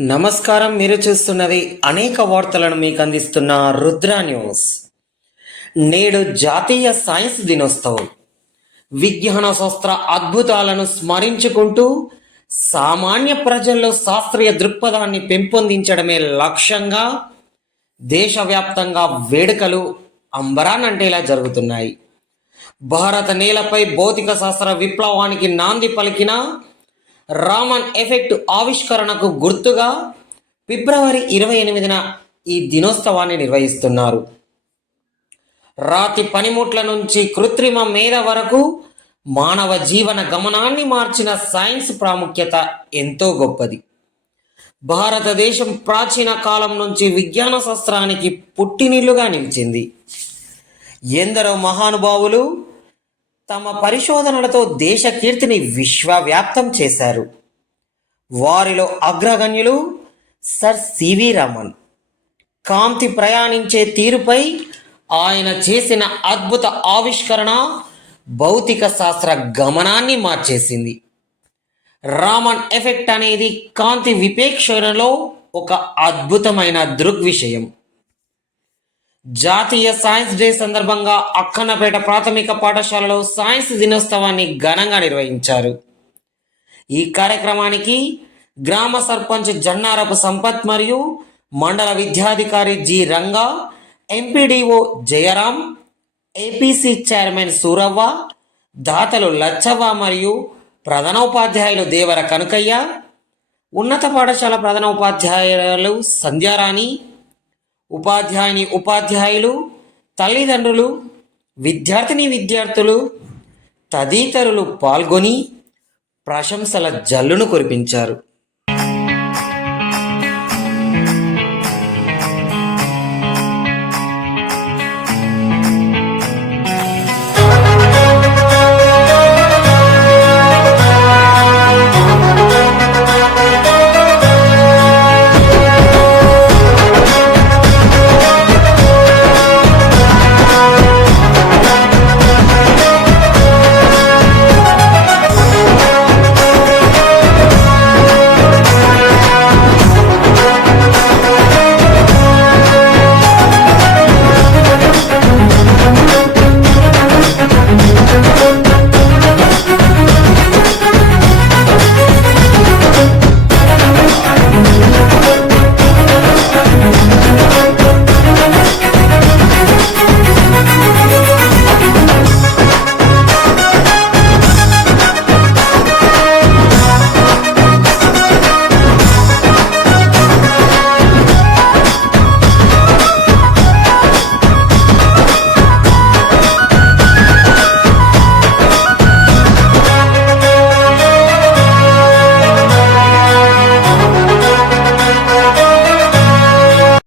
నమస్కారం. మీరు చూస్తున్నది అనేక వార్తలను మీకు అందిస్తున్న రుద్ర న్యూస్. నేడు జాతీయ సైన్స్ దినోత్సవం. విజ్ఞాన శాస్త్ర అద్భుతాలను స్మరించుకుంటూ సామాన్య ప్రజల్లో శాస్త్రీయ దృక్పథాన్ని పెంపొందించడమే లక్ష్యంగా దేశవ్యాప్తంగా వేడుకలు అంబరానంటేలా జరుగుతున్నాయి. భారత నేలపై భౌతిక శాస్త్ర విప్లవానికి నాంది పలికిన రామన్ ఎఫెక్ట్ ఆవిష్కరణకు గుర్తుగా ఫిబ్రవరి 28న ఈ దినోత్సవాన్ని నిర్వహిస్తున్నారు. రాతి పనిముట్ల నుంచి కృత్రిమ మేధ వరకు మానవ జీవన గమనాన్ని మార్చిన సైన్స్ ప్రాముఖ్యత ఎంతో గొప్పది. భారతదేశం ప్రాచీన కాలం నుంచి విజ్ఞాన శాస్త్రానికి పుట్టినిల్లుగా నిలిచింది. ఎందరో మహానుభావులు తమ పరిశోధనలతో దేశ కీర్తిని విశ్వవ్యాప్తం చేశారు. వారిలో అగ్రగణ్యులు సర్ సివి రామన్. కాంతి ప్రయాణించే తీరుపై ఆయన చేసిన అద్భుత ఆవిష్కరణ భౌతిక శాస్త్ర గమనాన్ని మార్చేసింది. రామన్ ఎఫెక్ట్ అనేది కాంతి విపేక్షణలో ఒక అద్భుతమైన దృగ్విషయం. జాతీయ సైన్స్ డే సందర్భంగా అక్కన్నపేట ప్రాథమిక పాఠశాలలో సైన్స్ దినోత్సవాన్ని ఘనంగా నిర్వహించారు. ఈ కార్యక్రమానికి గ్రామ సర్పంచ్ జన్నారపు సంపత్ మరియు మండల విద్యాధికారి G Ranga, MPDO Jayaram, APC chairman Suravva, దాతలు లచ్చవ్వ మరియు ప్రధానోపాధ్యాయులు దేవర కనుకయ్య, ఉన్నత పాఠశాల ప్రధానోపాధ్యాయులు సంధ్యారాణి, ఉపాధ్యాయులు, తల్లిదండ్రులు, విద్యార్థులు తదితరులు పాల్గొని ప్రశంసల జల్లును కురిపించారు.